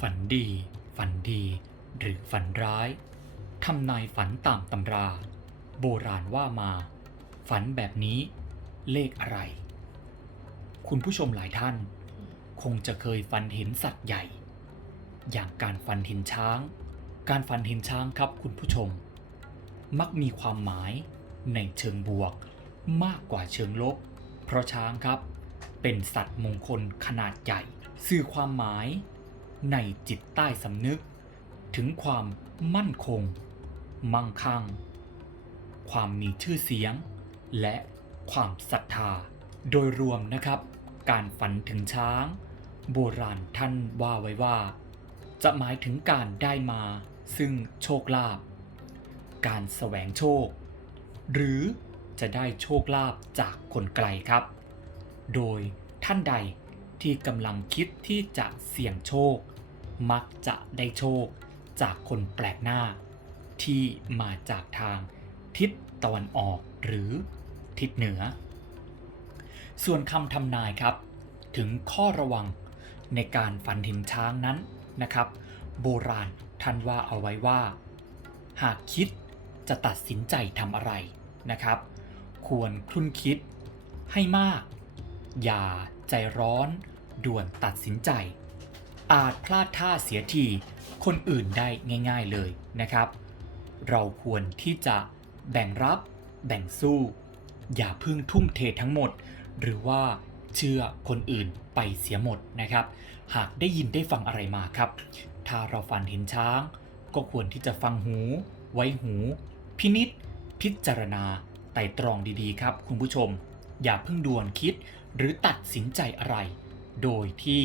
ฝันดี ฝันดี หรือฝันร้าย ทำนายฝันตามตำรา โบราณว่ามา ฝันแบบนี้เลขอะไร คุณผู้ชมหลายท่าน คงจะเคยฝันเห็นสัตว์ใหญ่ อย่างการฝันเห็นช้าง การฝันเห็นช้างครับคุณผู้ชม มักมีความหมายในเชิงบวก มากกว่าเชิงลบ เพราะช้างครับ เป็นสัตว์มงคลขนาดใหญ่ สื่อความหมาย ในจิตใต้สำนึก ถึงความมั่นคง มั่งคั่ง ความมีชื่อเสียง และความศรัทธา โดยรวมนะครับ การฝันถึงช้าง โบราณท่านว่าไว้ว่า จะหมายถึงการได้มา ซึ่งโชคลาภการแสวงโชค หรือจะได้โชคลาภจากคนไกลครับ โดยท่านใดที่กำลังคิดที่จะเสี่ยงโชค มักจะได้โชค จากคนแปลกหน้า ที่มาจากทางทิศตะวันออกหรือทิศเหนือ ส่วนคำทำนายครับ ถึงข้อระวังในการฝันเห็นช้างนั้นนะครับ โบราณท่านว่าเอาไว้ว่า หากคิดจะตัดสินใจทำอะไรนะครับ ควรคลุ่นคิดให้มาก อย่าใจร้อนด่วนตัดสินใจ อาจพลาดท่าเสียทีคนอื่นได้ง่าย ๆเลยนะครับ เราควรที่จะแบ่งรับแบ่งสู้ อย่าพึ่งทุ่มเททั้งหมด หรือว่าเชื่อคนอื่นไปเสียหมดนะครับ หากได้ยินได้ฟังอะไรมาครับ ถ้าเราฝันเห็นช้าง ก็ควรที่จะฟังหู ไว้หู พินิษพิจารณาไต่ตรองดีๆ ครับ คุณผู้ชม อย่าเพิ่งด่วนคิดหรือตัดสินใจอะไร โดยที่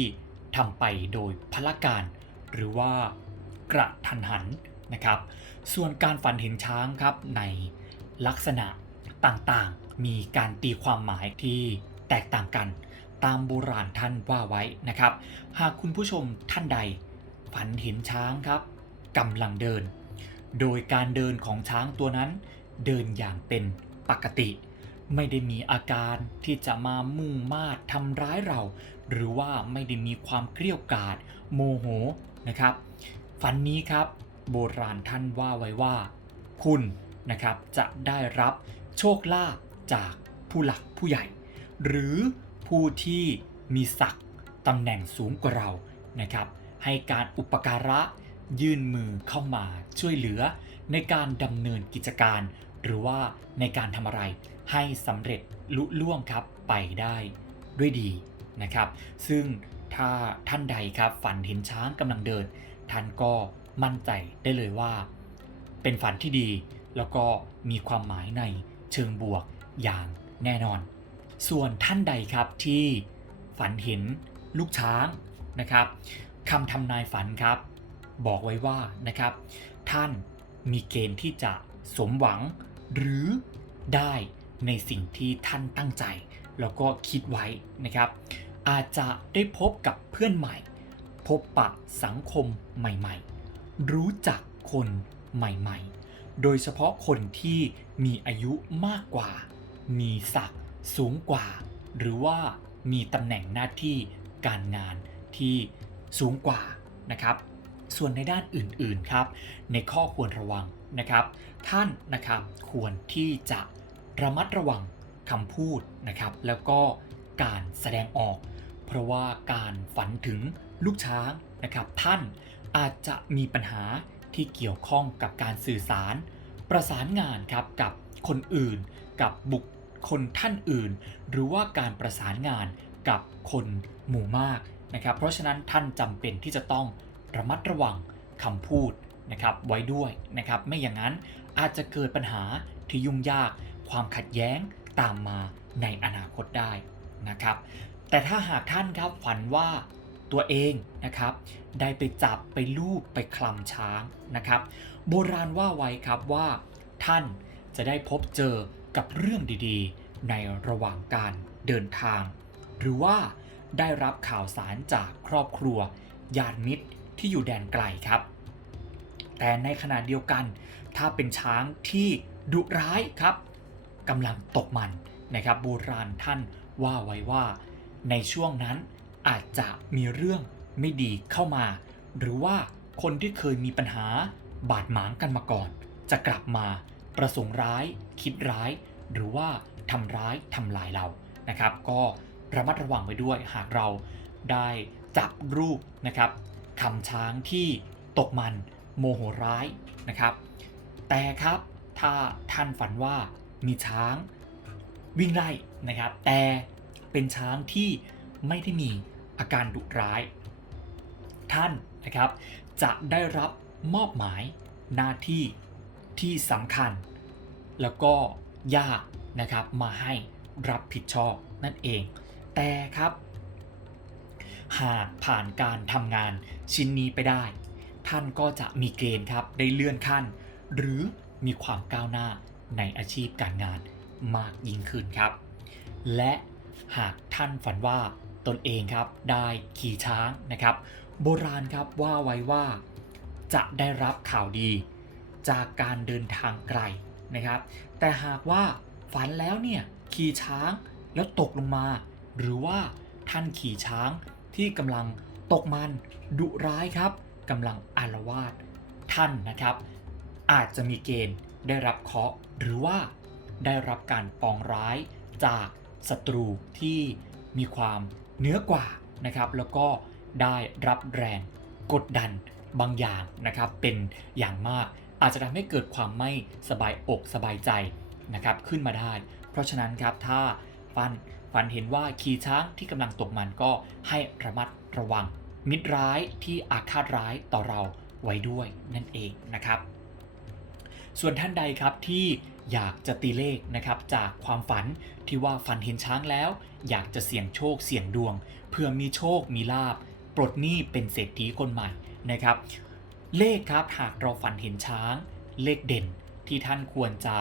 ทำไปโดยพละการ หรือว่ากระทันหันนะครับ ส่วนการฝันเห็นช้างครับในลักษณะต่างๆ มีการตีความหมายที่แตกต่างกัน ตามโบราณท่านว่าไว้นะครับ หากคุณผู้ชมท่านใด ฝันเห็นช้างครับกำลังเดิน โดยการเดินของช้างตัวนั้น เดินอย่างเป็นปกติ ไม่ได้มีอาการที่จะมามุ่งมาดทำร้ายเรา หรือว่าไม่ได้มีความเกลี้ยวกราดโมโหนะครับ ฝันนี้ครับ โบราณท่านว่าไว้ว่า คุณนะครับจะได้รับโชคลาภจากผู้หลักผู้ใหญ่ หรือผู้ที่มีศักดิ์ตำแหน่งสูงกว่าเรานะครับ ให้การอุปการะยื่นมือเข้ามาช่วยเหลือในการดำเนินกิจการ หรือว่าในการทำอะไรให้สำเร็จลุล่วงครับไปได้ด้วยดีนะครับ ซึ่งถ้าท่านใดครับฝันเห็นช้างกำลังเดิน ท่านก็มั่นใจได้เลยว่า เป็นฝันที่ดี แล้วก็มีความหมายในเชิงบวกอย่างแน่นอน ส่วนท่านใดครับที่ฝันเห็นลูกช้างนะครับคำทำนายฝันครับ บอกไว้ว่านะครับ ท่านมีเกณฑ์ที่จะสมหวัง หรือได้ในสิ่งที่ท่านตั้งใจ แล้วก็คิดไว้นะครับ อาจจะได้พบกับเพื่อนใหม่ พบปะสังคมใหม่ๆ รู้จักคนใหม่ๆ โดยเฉพาะคนที่มีอายุมากกว่า มีศักดิ์สูงกว่า หรือว่ามีตำแหน่งหน้าที่การงานที่สูงกว่านะครับ ส่วนในด้านอื่นๆครับ ในข้อควรระวัง นะครับ ท่านนะครับควรที่จะระมัดระวังคำพูดนะครับ แล้วก็การแสดงออก เพราะว่าการฝันถึงลูกช้างนะครับ ท่านอาจจะมีปัญหาที่เกี่ยวข้องกับการสื่อสาร ประสานงานครับกับคนอื่น กับบุคคลท่านอื่น หรือว่าการประสานงานกับคนหมู่มากนะครับ เพราะฉะนั้นท่านจำเป็นที่จะต้องระมัดระวังคำพูด นะครับไว้ด้วยนะครับไม่อย่างนั้นอาจจะเกิดปัญหาที่ยุ่งยาก ความขัดแย้งตามมาในอนาคตได้นะครับ แต่ถ้าหากท่านครับฝันว่าตัวเองนะครับได้ไปจับไปลูบไปคลำช้างนะครับ โบราณว่าไว้ครับว่าท่านจะได้พบเจอกับเรื่องดีๆ ในระหว่างการเดินทาง หรือว่าได้รับข่าวสารจากครอบครัวญาติมิตรที่อยู่แดนไกลครับ แต่ในขณะเดียวกัน ถ้าเป็นช้างที่ดุร้ายครับกำลังตกมันนะครับโบราณท่านว่าไว้ว่า ในช่วงนั้นอาจจะมีเรื่องไม่ดีเข้ามา หรือว่าคนที่เคยมีปัญหาบาดหมางกันมาก่อน จะกลับมาประสงค์ร้าย คิดร้าย หรือว่าทำร้ายทำลายเรานะครับ ก็ระมัดระวังไว้ด้วยหากเราได้จับรูปนะครับคำช้างที่ตกมัน โมโหร้ายนะครับ แต่ครับถ้าท่านฝันว่ามีช้างวิ่งไล่นะครับ แต่เป็นช้างที่ไม่ได้มีอาการดุร้าย ท่านนะครับจะได้รับมอบหมายหน้าที่ที่สำคัญ แล้วก็ยากนะครับมาให้รับผิดชอบนั่นเอง แต่ครับ หากผ่านการทำงานชิ้นนี้ไปได้ ท่านก็จะมีเกณฑ์ครับได้เลื่อนขั้น หรือมีความก้าวหน้าในอาชีพการงานมากยิ่งขึ้นครับ และหากท่านฝันว่าตนเองครับได้ขี่ช้างนะครับ โบราณครับว่าไว้ว่าจะได้รับข่าวดีจากการเดินทางไกลนะครับ แต่หากว่าฝันแล้วเนี่ยขี่ช้างแล้วตกลงมา หรือว่าท่านขี่ช้างที่กำลังตกมันดุร้ายครับ กำลังอารวาสท่านนะครับ อาจจะมีเกณฑ์ได้รับเคราะห์หรือว่าได้รับการปองร้ายจากศัตรูที่มีความเนื้อกว่านะครับ แล้วก็ได้รับแรงกดดันบางอย่างนะครับ เป็นอย่างมากอาจจะทำให้เกิดความไม่สบายอกสบายใจนะครับขึ้นมาได้ เพราะฉะนั้นครับถ้าฟันฟันเห็นว่าขี่ช้างที่กำลังตกมันก็ให้ระมัดระวัง มิตรร้ายที่อาฆาตร้ายต่อเราไว้ด้วยนั่นเองนะครับ ส่วนท่านใดครับที่อยากจะตีเลขนะครับจากความฝันที่ว่าฝันเห็นช้างแล้ว อยากจะเสี่ยงโชคเสี่ยงดวงเพื่อมีโชคมีลาบปลดหนี้เป็นเศรษฐีคนใหม่นะครับ เลขครับหากเราฝันเห็นช้าง เลขเด่นที่ท่านควรจะ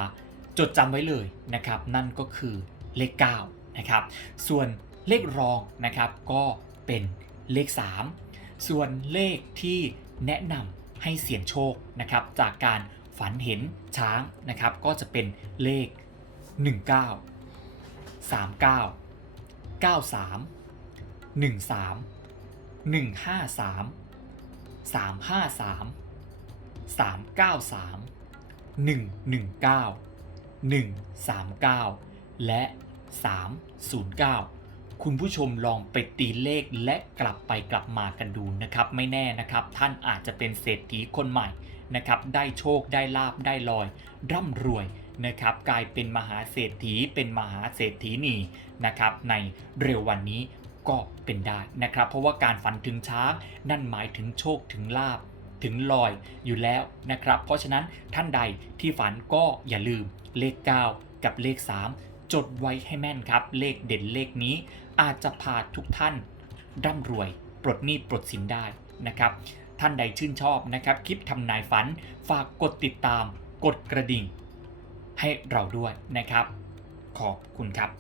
จดจำไว้เลยนะครับ นั่นก็คือเลข9นะครับส่วนเลขรองนะครับก็เป็น เลข 3 ส่วนเลขที่แนะนำให้เสี่ยงโชคนะครับจากการฝันเห็นช้างนะครับก็จะเป็นเลข 19 39 93 13 153 353 393 119 139 และ 309 คุณผู้ชมลองไปตีเลขและกลับไปกลับมากันดูนะครับ ไม่แน่นะครับ ท่านอาจจะเป็นเศรษฐีคนใหม่นะครับ ได้โชคได้ลาบได้ลอย ร่ำรวยนะครับ กลายเป็นมหาเศรษฐีเป็นมหาเศรษฐีนีนะครับ ในเร็ววันนี้ก็เป็นได้นะครับ เพราะว่าการฝันถึงช้างนั่นหมายถึงโชคถึงลาบถึงลอยอยู่แล้วนะครับ เพราะฉะนั้นท่านใดที่ฝันก็อย่าลืมเลข 9 กับเลข 3 จดไว้ให้แม่นครับ เลขเด่นเลขนี้ อาจจะพาทุกท่านร่ำรวย ปลดหนี้ปลดสินได้นะครับ ท่านใดชื่นชอบนะครับ คลิปทำนายฝันฝากกดติดตาม กดกระดิ่ง ให้เราด้วยนะครับ ขอบคุณครับ